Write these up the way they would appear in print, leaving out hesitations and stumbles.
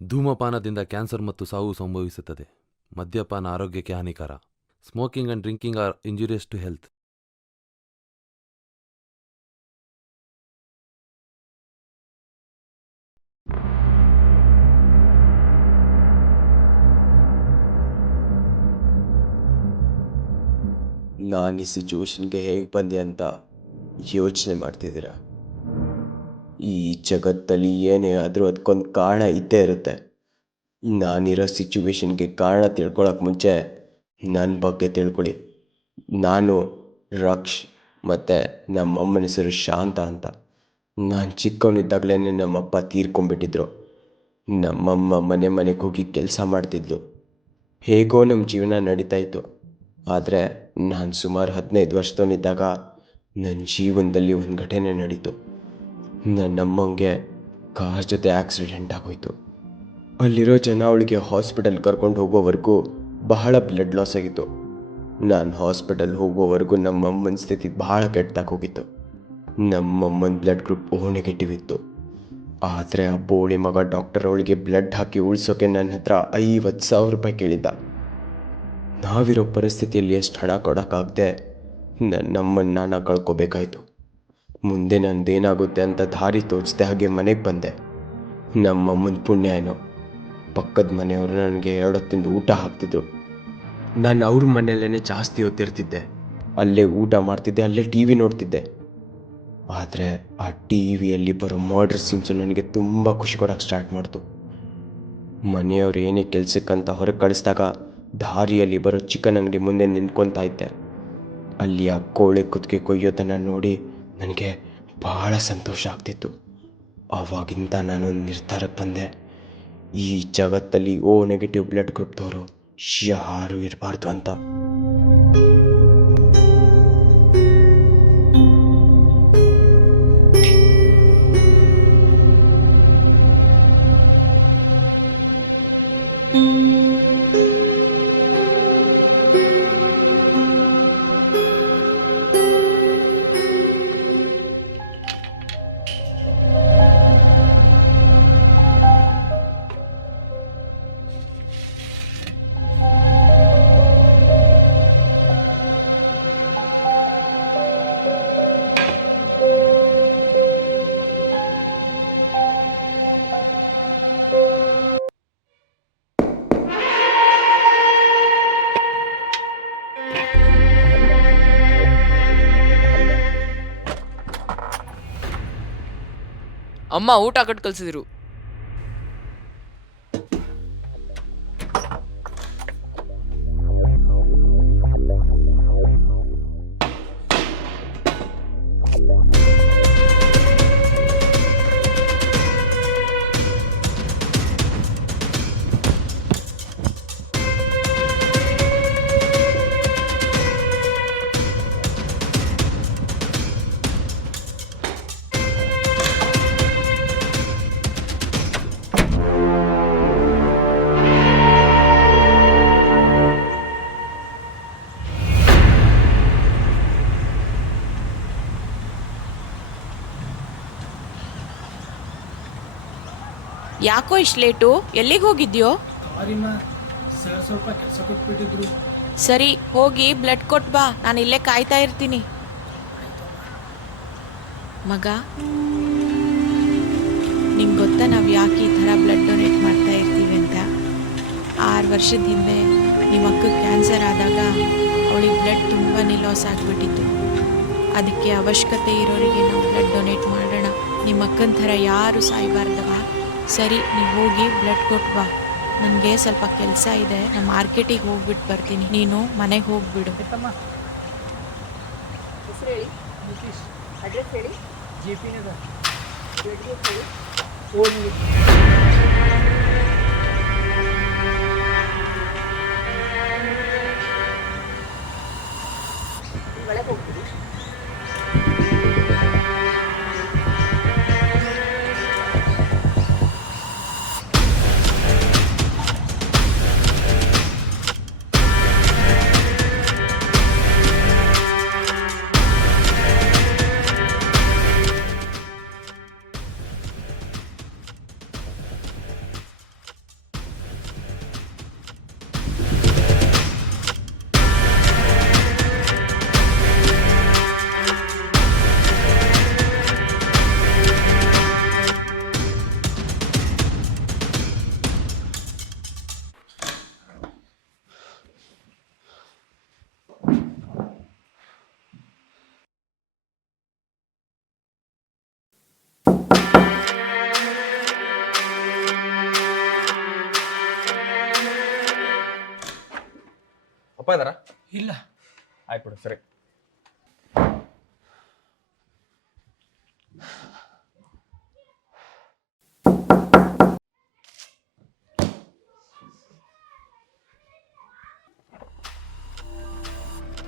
ಧೂಮಪಾನದಿಂದ cancer ಮತ್ತು ಸಾವು ಸಂಭವಿಸುತ್ತದೆ. ಮದ್ಯಪಾನ ಆರೋಗ್ಯಕ್ಕೆ ಹಾನಿಕರ. Smoking and drinking are injurious to health. ನಾನು ಈ ಸಿಚುವೇಶನ್ಗೆ ಹೇಗೆ ಬಂದೆ ಅಂತ ಯೋಚನೆ ಮಾಡ್ತಿದ್ದೀರಾ? ಈ ಜಗತ್ತಲ್ಲಿ ಏನೇ ಆದರೂ ಅದಕ್ಕೊಂದು ಕಾರಣ ಇದ್ದೇ ಇರುತ್ತೆ. ನಾನಿರೋ ಸಿಚುವೇಶನ್ಗೆ ಕಾರಣ ತಿಳ್ಕೊಳಕ್ಕೆ ಮುಂಚೆ ನನ್ನ ಬಗ್ಗೆ ತಿಳ್ಕೊಳ್ಳಿ. ನಾನು ರಕ್ಷ್ ಮತ್ತು ನಮ್ಮಮ್ಮನ ಹೆಸರು ಶಾಂತ ಅಂತ. ನಾನು ಚಿಕ್ಕವನಿದ್ದಾಗಲೇ ನಮ್ಮಪ್ಪ ತೀರ್ಕೊಂಡ್ಬಿಟ್ಟಿದ್ರು. ನಮ್ಮಮ್ಮ ಮನೆಗೆ ಹೋಗಿ ಕೆಲಸ ಮಾಡ್ತಿದ್ಲು. ಹೇಗೋ ನಮ್ಮ ಜೀವನ ನಡೀತಾ ಇತ್ತು. ಆದರೆ ನಾನು ಸುಮಾರು 15 ವರ್ಷದವನಿದ್ದಾಗ ನನ್ನ ಜೀವನದಲ್ಲಿ ಒಂದು ಘಟನೆ ನಡೀತು. ನನ್ನಮ್ಮಂಗೆ ಕಾರ್ ಜೊತೆ ಆಕ್ಸಿಡೆಂಟ್ ಆಗೋಯ್ತು. ಅಲ್ಲಿರೋ ಜನ ಅವಳಿಗೆ ಹಾಸ್ಪಿಟಲ್ ಕರ್ಕೊಂಡು ಹೋಗೋವರೆಗೂ ಬಹಳ ಬ್ಲಡ್ ಲಾಸ್ ಆಗಿತ್ತು. ನಾನು ಹಾಸ್ಪಿಟಲ್ ಹೋಗೋವರೆಗೂ ನಮ್ಮಮ್ಮನ ಸ್ಥಿತಿ ಬಹಳ ಕೆಟ್ಟದಾಗಿ ಹೋಗಿತ್ತು. ನಮ್ಮಮ್ಮನ ಬ್ಲಡ್ ಗ್ರೂಪ್ ಓ ನೆಗೆಟಿವ್ ಇತ್ತು. ಆದರೆ ಆ ಬೋಳಿ ಮಗ ಡಾಕ್ಟರ್ ಅವಳಿಗೆ ಬ್ಲಡ್ ಹಾಕಿ ಉಳಿಸೋಕೆ ನನ್ನ ಹತ್ರ 50,000 ರೂಪಾಯಿ ಕೇಳಿದ್ದ. ನಾವಿರೋ ಪರಿಸ್ಥಿತಿಯಲ್ಲಿ ಎಷ್ಟು ಹಣ ಕೊಡೋಕ್ಕಾಗದೆ ನನ್ನಮ್ಮನ್ನ ನಾನು ಕಳ್ಕೊಬೇಕಾಯ್ತು. ಮುಂದೆ ನಂದೇನಾಗುತ್ತೆ ಅಂತ ದಾರಿ ತೋಚದೆ ಹಾಗೆ ಮನೆಗೆ ಬಂದೆ. ನಮ್ಮಮ್ಮನ ಪುಣ್ಯ ಏನೋ, ಪಕ್ಕದ ಮನೆಯವರು ನನಗೆ 2 ಹೊತ್ತಿಂದ ಊಟ ಹಾಕ್ತಿದ್ರು. ನಾನು ಅವ್ರ ಮನೆಯಲ್ಲೇ ಜಾಸ್ತಿ ಹೊತ್ತಿರ್ತಿದ್ದೆ. ಅಲ್ಲೇ ಊಟ ಮಾಡ್ತಿದ್ದೆ, ಅಲ್ಲೇ ಟಿ ವಿ ನೋಡ್ತಿದ್ದೆ. ಆದರೆ ಆ ಟಿ ವಿಯಲ್ಲಿ ಬರೋ ಮರ್ಡರ್ ಸೀನ್ಸು ನನಗೆ ತುಂಬ ಖುಷಿ ಕೊಡೋಕ್ಕೆ ಸ್ಟಾರ್ಟ್ ಮಾಡ್ತು. ಮನೆಯವರು ಏನೇ ಕೆಲಸಕ್ಕಂತ ಹೊರಗೆ ಕಳಿಸಿದಾಗ ದಾರಿಯಲ್ಲಿ ಬರೋ ಚಿಕನ್ ಅಂಗಡಿ ಮುಂದೆ ನಿಂತ್ಕೊತಾ ಇದ್ದೆ. ಅಲ್ಲಿ ಆ ಕೋಳಿ ಕುತ್ತಿಗೆ ಕೊಯ್ಯೋದನ್ನು ನೋಡಿ ನನಗೆ ಭಾಳ ಸಂತೋಷ ಆಗ್ತಿತ್ತು. ಆವಾಗಿಂದ ನಾನೊಂದು ನಿರ್ಧಾರಕ್ಕೆ ಬಂದೆ, ಈ ಜಗತ್ತಲ್ಲಿ ಓ ನೆಗೆಟಿವ್ ಬ್ಲಡ್ ಗ್ರೂಪ್ದವರು ಯಾರೂ ಇರಬಾರ್ದು ಅಂತ. ಅಮ್ಮ ಊಟ ಕಟ್ ಕಳ್ಸಿದ್ರು. ಯಾಕೋ ಇಷ್ಟು ಲೇಟು? ಎಲ್ಲಿಗೆ ಹೋಗಿದ್ಯೋ? ಸರ್ ಸ್ವಲ್ಪ ಕೆಲಸ ಕೊಟ್ಬಿಟ್ಟಿದ್ರು. ಸರಿ, ಹೋಗಿ ಬ್ಲಡ್ ಕೊಟ್ಟು ಬಾ, ನಾನು ಇಲ್ಲೇ ಕಾಯ್ತಾ ಇರ್ತೀನಿ. ಮಗ, ನಿಂಗೆ ಗೊತ್ತಾ ನಾವು ಯಾಕೆ ಈ ಥರ ಬ್ಲಡ್ ಡೊನೇಟ್ ಮಾಡ್ತಾ ಇರ್ತೀವಿ ಅಂತ? 6 ವರ್ಷದ ಹಿಂದೆ ನಿಮ್ಮ ಅಕ್ಕಗೆ ಕ್ಯಾನ್ಸರ್ ಆದಾಗ ಅವಳಿಗೆ ಬ್ಲಡ್ ತುಂಬಾ ಲಾಸ್ ಆಗಿಬಿಟ್ಟಿತ್ತು. ಅದಕ್ಕೆ ಅವಶ್ಯಕತೆ ಇರೋರಿಗೆ ನಾವು ಬ್ಲಡ್ ಡೊನೇಟ್ ಮಾಡೋಣ. ನಿಮ್ಮ ಅಕ್ಕನ ಥರ ಯಾರು ಸಾಯಬಾರ್ದವ. ಸರಿ, ನೀವು ಹೋಗಿ ಬ್ಲಡ್ ಕೊಟ್ಟು ಬಾ. ನನಗೆ ಸ್ವಲ್ಪ ಕೆಲಸ ಇದೆ, ನಾನು ಮಾರ್ಕೆಟಿಗೆ ಹೋಗ್ಬಿಟ್ಟು ಬರ್ತೀನಿ. ನೀನು ಮನೆಗೆ ಹೋಗ್ಬಿಡು. ಹೆಸರು ಹೇಳಿ. ನಿತೀಶ್. ಅಡ್ರೆಸ್ ಹೇಳಿ. JP ನಗರ್. ಹೇಳಿ. ಓನ್ಲಿ ಒಳಗೆ ಹೋಗ್ತೀವಿ. ಪಪ್ಪ ಇದಾರ? ಇಲ್ಲ. ಆಯ್ತು ಬಿಡು, ಸರಿ.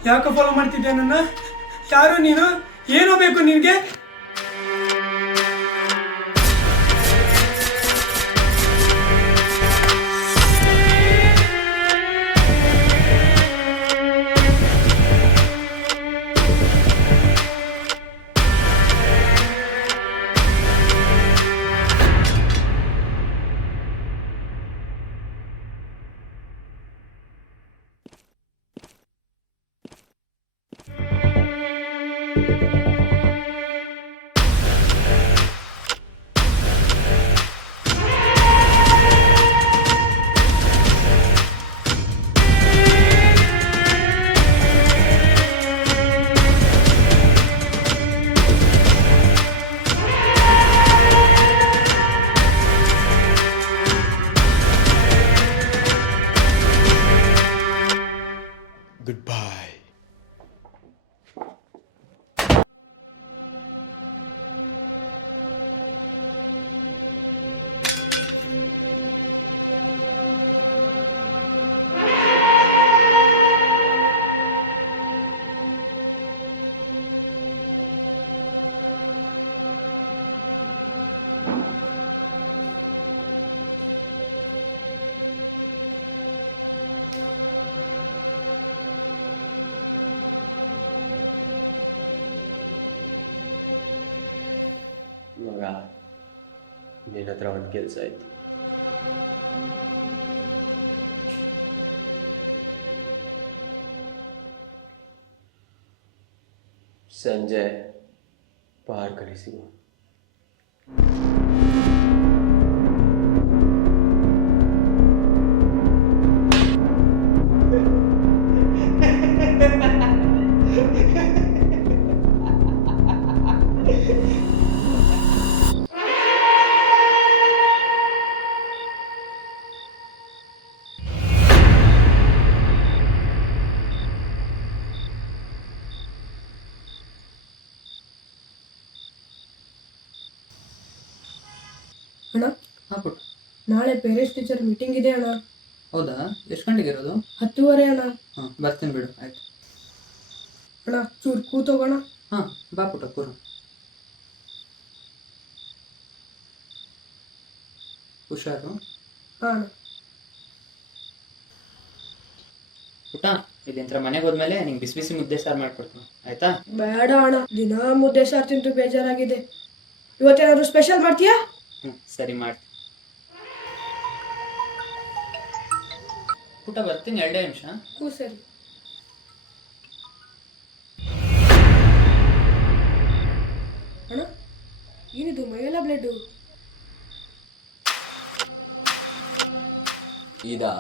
ಯಾಕೆ ಫಾಲೋ ಮಾಡ್ತಿದ್ದೆ ನನ್ನ? ಯಾರು ನೀನು? ಏನೋ ಬೇಕು ನಿನಗೆ? ಗುಡ್ ಬಾಯ್. ಮಗ, ನಿನ್ನ ಹತ್ರ ಒಂದು ಕೆಲಸ ಆಯಿತು. ಸಂಜೆ ಪಾರ್ಕಲ್ಲಿ ಸಿಗು. ಅಣ್ಣ, ಹಾಂ ಪುಟ್ಟ. ನಾಳೆ ಪೇರೆಂಟ್ಸ್ ಟೀಚರ್ ಮೀಟಿಂಗ್ ಇದೆ ಅಣ್ಣ. ಹೌದಾ? ಎಷ್ಟು ಗಂಟೆಗೆ ಇರೋದು? 10:30 ಅಣ್ಣ. ಹಾಂ, ಬರ್ತೀನಿ ಬಿಡು. ಆಯ್ತು ಅಣ್ಣ, ಚೂರು ಕೂತೋಗೋಣ. ಹಾಂ, ಬಾ ಪುಟ್ಟ, ಕೂರ. ಹುಷಾರು. ಹಾಂ ಅಣ್ಣ. ಪುಟ್ಟ, ಇಲ್ಲಿಂತ್ರ ಮನೆಗೆ ಹೋದ್ಮೇಲೆ ನಿಂಗೆ ಬಿಸಿ ಬಿಸಿ ಮುದ್ದೆ ಸಾರು ಮಾಡ್ಕೊಡ್ತೀನಿ, ಆಯ್ತಾ? ಬೇಡ ಅಣ್ಣ, ದಿನ ಮುದ್ದೆ ಸಾರು ತಿಂದು ಬೇಜಾರಾಗಿದೆ. ಇವತ್ತೇನಾದ್ರು ಸ್ಪೆಷಲ್ ಮಾಡ್ತೀಯಾ? ಹ್ಞೂ, ಸರಿ ಮಾಡ್ತೀನಿ. ಪುಟ್ಟ, ಬರ್ತೀನಿ, 2 ನಿಮಿಷ. ಹ್ಞೂ ಸರಿ. ಅಣ್ಣ, ಏನಿದು ಮೈಯೆಲ್ಲ ಬ್ಲಡ್ಡು? ಇದಾ?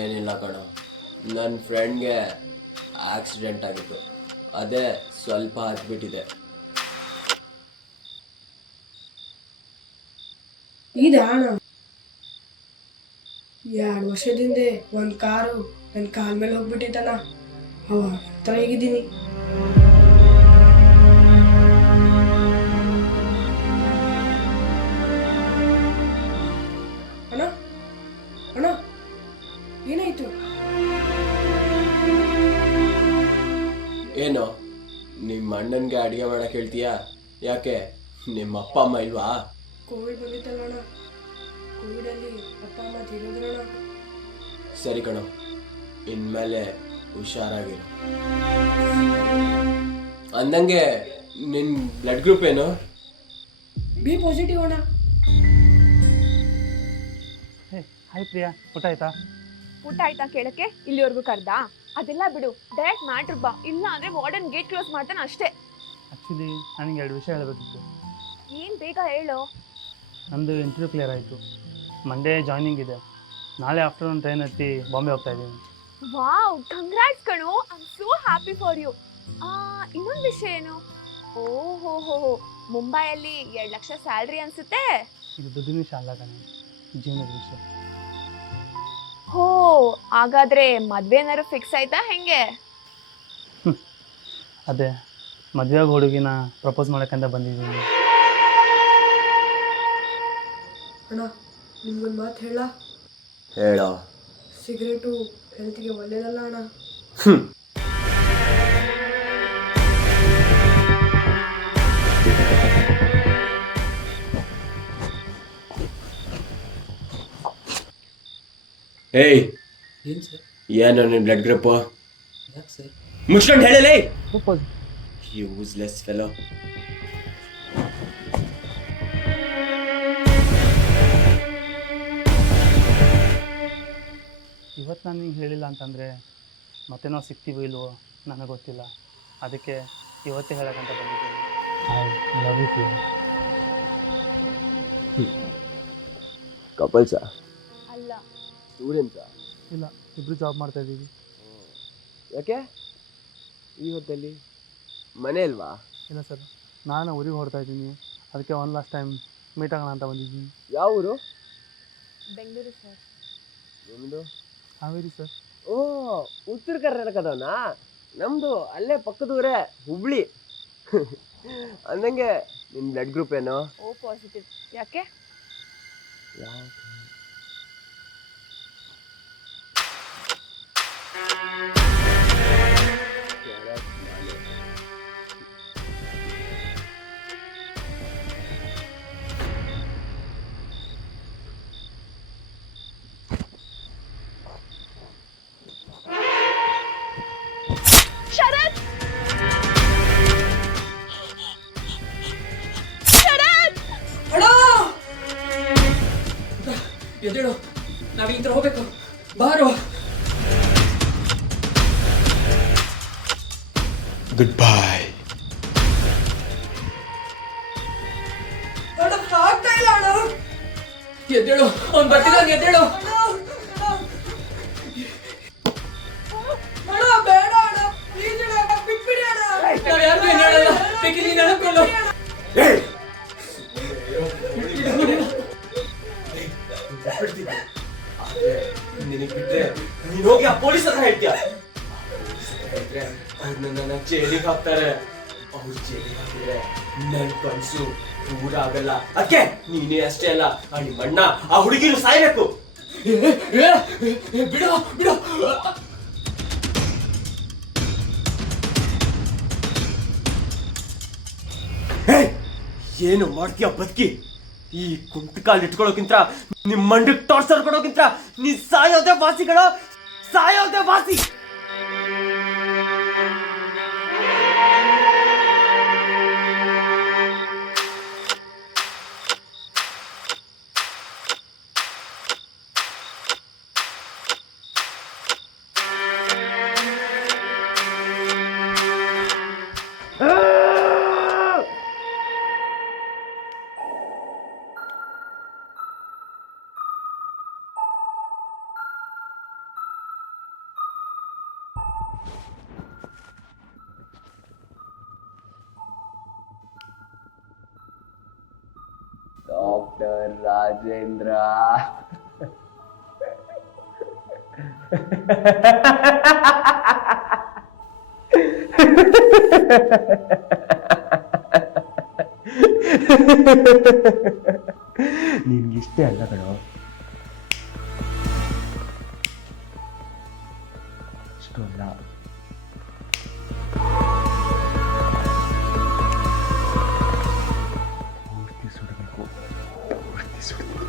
ಏನಿಲ್ಲ ಕಣೋ, ನನ್ನ ಫ್ರೆಂಡ್ಗೆ ಆಕ್ಸಿಡೆಂಟ್ ಆಗಿತ್ತು, ಅದೇ ಸ್ವಲ್ಪ ಹತ್ಬಿಟ್ಟಿದೆ. ಇದಾ ಅಣ್ಣ? 2 ವರ್ಷದಿಂದ ಒಂದು ಕಾರು ನನ್ನ ಕಾಲ ಮೇಲೆ ಹೋಗ್ಬಿಟ್ಟಿತ್ತಣ್ಣ. ಅವಾಗ ಹತ್ರ ಹೇಗಿದ್ದೀನಿ. ಅಣ್ಣ, ಅಣ್ಣ, ಏನಾಯ್ತು? ಏನು, ನಿಮ್ಮ ಅಣ್ಣನಿಗೆ ಅಡುಗೆ ಮಾಡಕ್ಕೆ ಹೇಳ್ತೀಯಾ? ಯಾಕೆ, ನಿಮ್ಮ ಅಪ್ಪ ಅಮ್ಮ ಇಲ್ವಾ? ಕೋವಿಡ್ ಬಂದಿತ್ತಲ್ಲ ಅಣ್ಣ, ಕೋವಿಡಲ್ಲಿ ಅಪ್ಪ ಅಮ್ಮ ತೀರೋದ್ರಣ್ಣ. ಸರಿ ಕಣೋ, ಇನ್ಮೇಲೆ ಹುಷಾರಾಗಿರು. ಅಂದಂಗೆ ನಿನ್ನ ಬ್ಲಡ್ ಗ್ರೂಪ್ ಏನು? ಬಿ ಪಾಸಿಟಿವ್ ಅಣ್ಣ. ಹಾಯ್ ಪ್ರಿಯಾ, ಊಟ ಆಯ್ತಾ? ಊಟ ಆಯ್ತಾ ಕೇಳಕ್ಕೆ ಇಲ್ಲಿವರೆಗೂ ಕರ್ದಾ? ಅದೆಲ್ಲ ಬಿಡು, ಡೈರೆಕ್ಟ್ ಮ್ಯಾಟ್ರ್ ಬಾ. ಇಲ್ಲ ಅಂದ್ರೆ ವಾರ್ಡನ್ ಗೇಟ್ ಕ್ಲೋಸ್ ಮಾಡ್ತಾನೆ ಅಷ್ಟೇ. ಆ್ಯಕ್ಚುಲಿ ನನಗೆ 2 ವಿಷಯ ಹೇಳಬೇಕಿತ್ತು. ಏನ್ ಬೇಗ ಹೇಳು. ನಂದು ಇಂಟರ್ವ್ಯೂ ಕ್ಲಿಯರ್ ಆಯಿತು. ಮಂಡೇ ಜಾಯ್ನಿಂಗ್ ಇದೆ. ನಾಳೆ ಆಫ್ಟರ್ನೂನ್ ಟ್ರೈನ್ ಹತ್ತಿ ಬಾಂಬೆ ಹೋಗ್ತಾ ಇದ್ದೀನಿ. ವಾವ್, ಕಂಗ್ರಾಟ್ಸ್ ಕಣು. I am so happy for you. ಇನ್ನೊಂದು ವಿಷಯ ಏನು? ಓಹೋ, ಮುಂಬೈಯಲ್ಲಿ 2 ಲಕ್ಷ ಸ್ಯಾಲ್ರಿ ಅನ್ಸುತ್ತೆ. ಇದು ದುಡ್ಡಿನ ವಿಷಯ ಅಲ್ಲ ಕಣೆ, ಜೀವನದ ವಿಷಯ. ಹೋ ಹಾಗಾದ್ರೆ ಮದ್ವೆ ಏನಾರು ಫಿಕ್ಸ್ ಆಯ್ತಾ ಹೆಂಗೆ? ಅದೇ ಮದುವೆ ಹುಡುಗಿನ ಪ್ರಪೋಸ್ ಮಾಡೋಕ್ಕಂತ ಬಂದಿದ್ದೀನಿ. ಅಣ್ಣ ನಿಮ್ಗೊಂದು ಮಾತು ಹೇಳ, ಹೇಳ. ಸಿಗರೇಟು ಹೆಲ್ತ್ಗೆ ಒಳ್ಳೇದಲ್ಲ ಅಣ್ಣ. ಏಯ್, ಏನು ಸರ್? ಏನು ನಿನ್ನ ಬ್ಲಡ್ ಗ್ರೂಪ್? ಯಾಕೆ ಸರ್? ಮುಚ್ಕೊಂಡು ಹೇಳಲೇ. Propose useless fellow. ಇವತ್ತು ನಾನು ನಿಂಗೆ ಹೇಳಿಲ್ಲ ಅಂತಂದರೆ ಮತ್ತೆ ನಾವು ಸಿಗ್ತೀವೋ ಇಲ್ವೋ ನನಗೆ ಗೊತ್ತಿಲ್ಲ. ಅದಕ್ಕೆ ಇವತ್ತೇ ಹೇಳೋಕ್ಕಂತ ಬಂದಿದ್ದೀನಿ. I love you. ಕಪಲ್ಸಾ? ಅಲ್ಲ. ಸ್ಟೂಡೆಂಟ್ಸಾ? ಇಲ್ಲ, ಇಬ್ಬರು ಜಾಬ್ ಮಾಡ್ತಾಯಿದ್ದೀವಿ. ಯಾಕೆ ಈ ಹೊತ್ತಲ್ಲಿ? ಮನೆ ಅಲ್ವಾ? ಇಲ್ಲ ಸರ್, ನಾನು ಊರಿಗೆ ಹೊರಡ್ತಾ ಇದ್ದೀನಿ. ಅದಕ್ಕೆ ಒನ್ ಲಾಸ್ಟ್ ಟೈಮ್ ಮೀಟ್ ಆಗೋಣ ಅಂತ ಬಂದಿದ್ದೀನಿ. ಯಾವ ಊರು? ಬೆಂಗಳೂರು ಸರ್. ನಿಮ್ಮದು? ಹಾವೇರಿ ಸರ್. ಓ, ಉತ್ತರ ಕರ್ನಾಟಕದವನಾ? ನಮ್ಮದು ಅಲ್ಲೇ ಪಕ್ಕದೂರೇ, ಹುಬ್ಳಿ. ಅಂದಂಗೆ ನಿನ್ನ ಬ್ಲಡ್ ಗ್ರೂಪ್ ಏನು? O positive. ಯಾಕೆ? ಶರತ್! ಶರತ್! ಎದ್ದೇಳು, ನಾವ್ ಈ ತರ ಹೋಗ್ಬೇಕು. ಬಾರೋ. Good boy. ಅಣ್ಣ ಆಗ್ತಾ ಇಲ್ಲ ಅಣ್ಣ. ಎದ್ದೇಳು, ಅವ್ನು ಬರ್ತಿದ್ದಾನೆ. ಎದ್ದೇಳು. ಅಣ್ಣ ಬೇಡ ಅಣ್ಣ, ಪ್ಲೀಸ್ ಅಣ್ಣ, ಬಿಟ್ಬಿಡಿ ಅಣ್ಣ. ನಾವ್ ಯಾರಿಗೂ ಏನು ಹೇಳಲ್ಲ. ಬೇಕಿದ್ರೆ ನೀನು ಹೇಳ್ಕೊಳ್ಳು. ನಿನಗೆ ಬಿಟ್ರೆ ನೀನು ಹೋಗಿ ಆ ಪೊಲೀಸ್ ಹತ್ರ ಹೇಳ್ತೀಯ. ಹೇಳ್ತಾರೆ ಅವ್ರನ್ನ ನನ್ನ ಜೈಲಿಗೆ ಹಾಕ್ತಾರೆ. ಅವ್ರು ಜೈಲಿಗೆ ಹಾಕಿದ್ರೆ ನನ್ನ ಕನಸು ದೂರ ಆಗಲ್ಲ. ಅದಕ್ಕೆ ನೀನೇ ಅಷ್ಟೇ ಅಲ್ಲ, ಆ ನಿಮ್ಮಣ್ಣ ಆ ಹುಡುಗಿರು ಸಾಯ್ಬೇಕು. ಬಿಡು ಬಿಡು. ಏನು ಮಾಡ್ತೀಯ ಬದುಕಿ? ಈ ಕುಂಟಕಾಲ್ ಇಟ್ಕೊಳ್ಳೋಕ್ಕಿಂತ ನಿಮ್ಮ ಮಂಡಕ್ಕೆ ಟಾರ್ಚರ್ ಕೊಡೋಕ್ಕಿಂತ ನೀ ಸಾಯೋದೇ ವಾಸಿಗಳು, ಸಾಯೋದೇ ವಾಸಿ. ಡಾಕ್ಟರ್ ರಾಜೇಂದ್ರ. ನಿನ್ಗಿಷ್ಟೇ ಅಲ್ಲ ಕಣೋ, ಅಷ್ಟು ಅಲ್ಲ. ಪೂರ್ತಿ ಸುಡಬೇಕು, ಪೂರ್ತಿ ಸುಡಬೇಕು.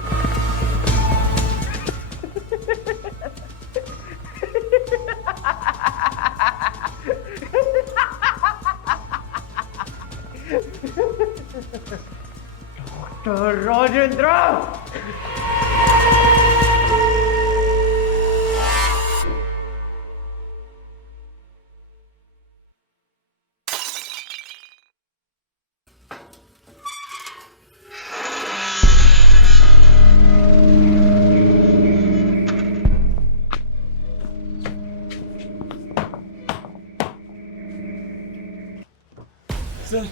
ಡಾಕ್ಟರ್ ರಾಜೇಂದ್ರ. ಸರ್,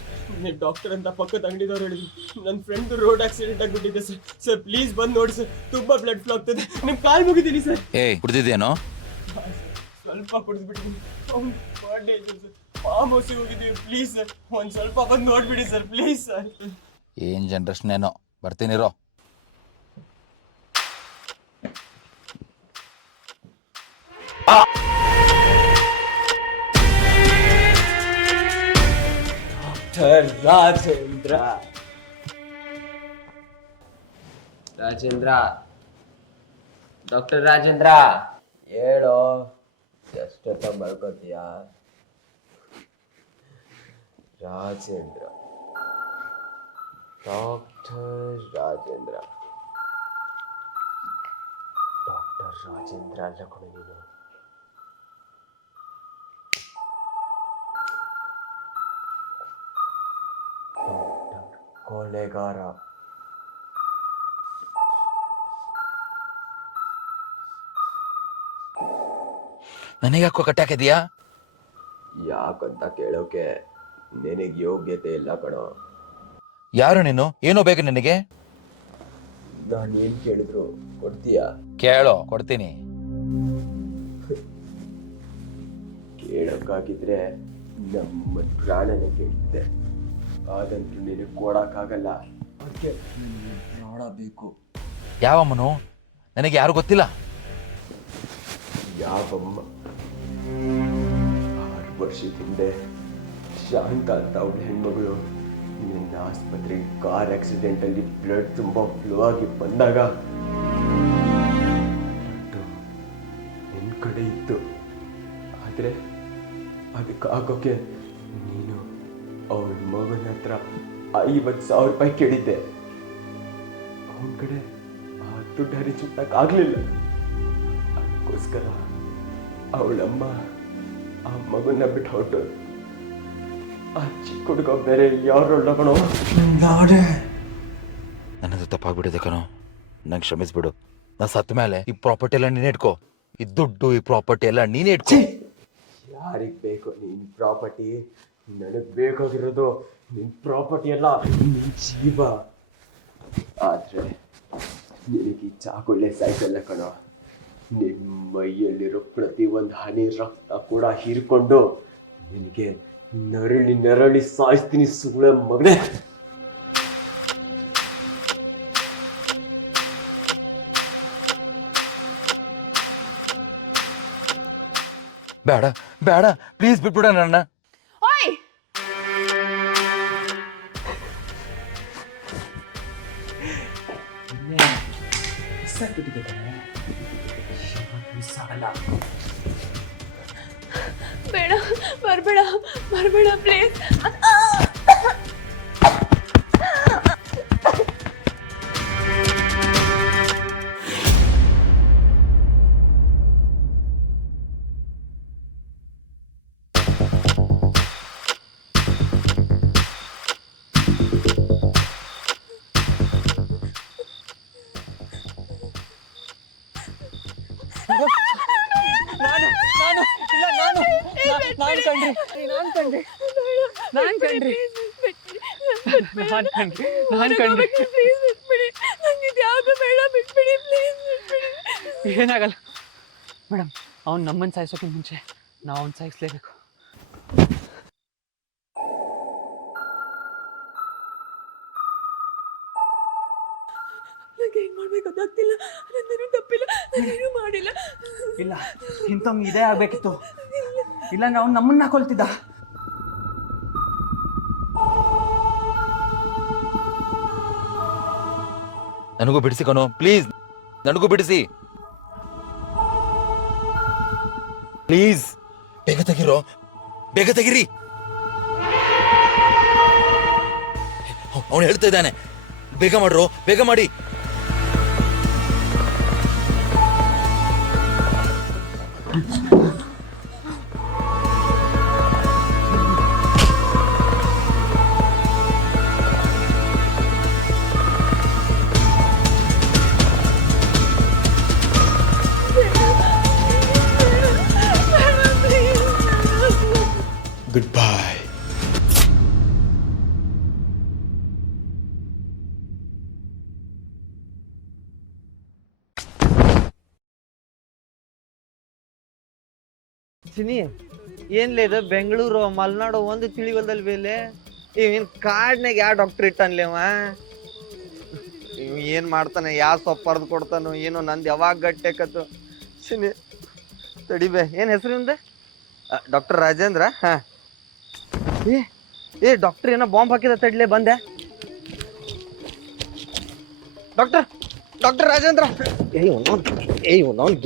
ಡಾಕ್ಟರ್ ಅಂತ ಪಕ್ಕದ ಅಂಗಡಿದವ್ರು ಹೇಳಿದ್ರು. ನನ್ನ ಫ್ರೆಂಡ್ ರೋಡ್ ಆಕ್ಸಿಡೆಂಟ್ ಆಗಿಬಿಟ್ಟಿದೆ ಸರ್. ಸರ್ ಪ್ಲೀಸ್ ಬಂದು ನೋಡಿ ಸರ್, ತುಂಬಾ ಬ್ಲಡ್ ಫ್ಲೋ ಆಗ್ತದೆ. ನಿಮ್ಮ ಕಾಲು ಮುಗಿದೀನಿ ಸರ್. ಕುಡ್ದಿದ್ದೇನೋ? ಸ್ವಲ್ಪ ಕುಡಿದ್ಬಿಟ್ಟಿದ್ದೀನಿ. ಅವ್ನು ಬರ್ಡೇ ಇದೆ ಸರ್, ಫಾರ್ಮ್ ಹೌಸಿಗೆ ಹೋಗಿದ್ದೀವಿ. ಪ್ಲೀಸ್ ಸರ್, ಒಂದು ಸ್ವಲ್ಪ ಬಂದು ನೋಡ್ಬಿಡಿ ಸರ್, ಪ್ಲೀಸ್ ಸರ್. ಏನ್ ಜನರೇಷನ್ ಏನೋ, ಬರ್ತೀನಿರೋ. ರಾಜೇಂದ್ರ ಡಾಕ್ಟರ್ ರಾಜೇಂದ್ರ, ಹೇಳೋ, ಎಷ್ಟೊತ್ತ ಬರ್ಕೋತೀಯ? ರಾಜೇಂದ್ರ, ಡಾಕ್ಟರ್ ರಾಜೇಂದ್ರ. ಡಾಕ್ಟರ್ ರಾಜೇಂದ್ರ ಅಲ್ಲ ಕಣೋ ನೀನು. ಕೊಲೆಗಾರ. ನನಗೆ ಯಾಕೋ ಕಟ್ಟಾಕಿದ್ಯಾ? ಯಾಕಂತ ಕೇಳೋಕೆ ನಿನಗೆ ಯೋಗ್ಯತೆ ಇಲ್ಲ ಕಣೋ. ಯಾರು ನೀನು? ಏನೋ ಬೇಕು ನಿನಗೆ? ನಾನು ಏನ್ ಕೇಳಿದ್ರು ಕೊಡ್ತೀಯಾ? ಕೇಳೋ, ಕೊಡ್ತೀನಿ. ಕೇಳೋಕ್ಕಾಗಿದ್ರೆ ನಮ್ಮ ಪ್ರಾಣನ ಕೇಳ್ತಿದ್ದೆ, ಆದಂತೂ ನೀನು ಕೊಡಕ್ಕಾಗಲ್ಲ. ಅದಕ್ಕೆ ಪ್ರಾಣ ಬೇಕು. ಯಾವಮ್ಮನು? ನನಗೆ ಯಾರು ಗೊತ್ತಿಲ್ಲ. ಯಾವಮ್ಮ? 6 ವರ್ಷದ ಹಿಂದೆ ಶಾಂತ ಅಂತ ಅವಳ ಹೆಣ್ಮಗಳು ನಿನ್ನ ಆಸ್ಪತ್ರೆಗೆ ಕಾರ್ ಆಕ್ಸಿಡೆಂಟಲ್ಲಿ ಬ್ಲಡ್ ತುಂಬ ಫ್ಲೋ ಆಗಿ ಬಂದಾಗ ನಿನ್ನ ಕಡೆ ಇತ್ತು. ಆದರೆ ಅದಕ್ಕಾಗೋಕ್ಕೆ ನೀನು ಅವಳ ಮಗನ ಹತ್ರ 50,000 ರೂಪಾಯಿ ಕೇಳಿದ್ದೆ. ಅವನ ಕಡೆ ಆ ದುಡ್ಡು ಹರಿಚು ಆಗಲಿಲ್ಲ. ಅದಕ್ಕೋಸ್ಕರ ಅವಳಮ್ಮ ಆ ಮಗನ ಬಿಟ್ಟು ಹೊರಟು. ಆ ಚಿಕ್ಕ ಹುಡುಗ ಬೇರೆ ಯಾರಲ್ಲ ಕಣೋ. ನನ್ನದು ತಪ್ಪಾಗ್ಬಿಟ್ಟಿದೆ ಕಣೋ, ನಂಗೆ ಕ್ಷಮಿಸ್ಬಿಡು. ನಾ ಸತ್ತ ಮೇಲೆ ಈ ಪ್ರಾಪರ್ಟಿ ಎಲ್ಲ ನೀನೇ ಇಟ್ಕೋ. ಈ ದುಡ್ಡು, ಈ ಪ್ರಾಪರ್ಟಿ ಎಲ್ಲ ನೀನೇ ಇಟ್ಕೋ. ಯಾರಿಗೆ ಬೇಕು ನಿನ್ನ ಪ್ರಾಪರ್ಟಿ? ನನಗೆ ಬೇಕಾಗಿರೋದು ನಿನ್ನ ಪ್ರಾಪರ್ಟಿ ಅಲ್ಲ, ನಿನ್ನ ಜೀವ. ಆದರೆ ನಿನಗೆ ಈ ಚಾಕುಳ್ಳೆ ಸಾಯ್ತಲ್ಲ ಕಣೋ. ನಿನ್ನ ಮೈಯಲ್ಲಿರೋ ಪ್ರತಿಯೊಂದು ಹನಿ ರಕ್ತ ಕೂಡ ಹೀರ್ಕೊಂಡು ನಿನಗೆ ನರಳಿ ನರಳಿ ಸಾಯಿಸ್ತೀನಿ ಸುಳ್ಳೆ ಮಗನೇ. ಬೇಡ ಬೇಡ, ಪ್ಲೀಸ್ ಬಿಟ್ಬಿಡ ನನ್ನ. ಓಯ್, ಬೇಡ, ಬರ್ಬೇಡ ಬರ್ಬೇಡ ಪ್ಲೀಸ್. ಏನಾಗಲ್ಲ ಮೇಡಮ್, ಅವ್ನು ನಮ್ಮನ್ನು ಸಾಯಿಸೋಕೆ ಮುಂಚೆ ನಾವು ಅವ್ನು ಸಾಯಿಸ್ಲೇಬೇಕು. ನಂಗೆ ಏನ್ ಮಾಡ್ಬೇಕು ಗೊತ್ತಾಗ್ತಿಲ್ಲ. ನನ್ನೇನು ತಪ್ಪಿಲ್ಲ, ನಾನೇನು ಮಾಡಿಲ್ಲ. ಇಲ್ಲ, ಇಂಥವ್ನು ಇದೇ ಆಗ್ಬೇಕಿತ್ತು. ಇಲ್ಲಾಂದ್ರೆ ಅವ್ನು ನಮ್ಮನ್ನ ಕೊಲ್ತಿದ್ದ. ನನಗೂ ಬಿಡಿಸಿ ಕಣೋ, ಪ್ಲೀಸ್, ನನಗೂ ಬಿಡಿಸಿ ಪ್ಲೀಸ್. ಬೇಗ ತೆಗಿರೋ, ಬೇಗ ತೆಗಿರಿ. ಅವನು ಹೇಳ್ತಾ ಇದ್ದಾನೆ, ಬೇಗ ಮಾಡ್ರೋ, ಬೇಗ ಮಾಡಿ. Goodbye. ಚಿನಿ ಏನ್ಲೇ ಇದು ಬೆಂಗಳೂರು ಮಲ್ನಾಡು ಒಂದು ತಿಳಿವಲ್ದಲ್ಲಿ ಬೇಲೆ ಇವ್ ಕಾಡ್ನಾಗ ಯಾವ ಡಾಕ್ಟರ್ ಇಟ್ಟನ್ಲಿ ಅವ ಇವ್ ಏನ್ ಮಾಡ್ತಾನೆ ಯಾವ ಸೊಪ್ಪು ಹರ್ದು ಕೊಡ್ತಾನೋ ಏನೋ ನಂದು ಯಾವಾಗ ಗಟ್ಟೆಕತ್ತು ಚಿನಿ ತಡಿಬೇ ಏನ್ ಹೆಸರು ನಿಂದ ಡಾಕ್ಟರ್ ರಾಜೇಂದ್ರ ಹಾ ಏ ಡಾಕ್ಟರ್ ಏನೋ ಬಾಂಬ್ ಹಾಕಿದ ತಡ್ಲೆ ಬಂದೆ ಡಾಕ್ಟರ್ ರಾಜೇಂದ್ರ ಏ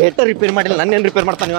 ಗೇಟ ರಿಪೇರ್ ಮಾಡಿಲ್ಲ ನನ್ನೇನು ರಿಪೇರ್ ಮಾಡ್ತಾನೆ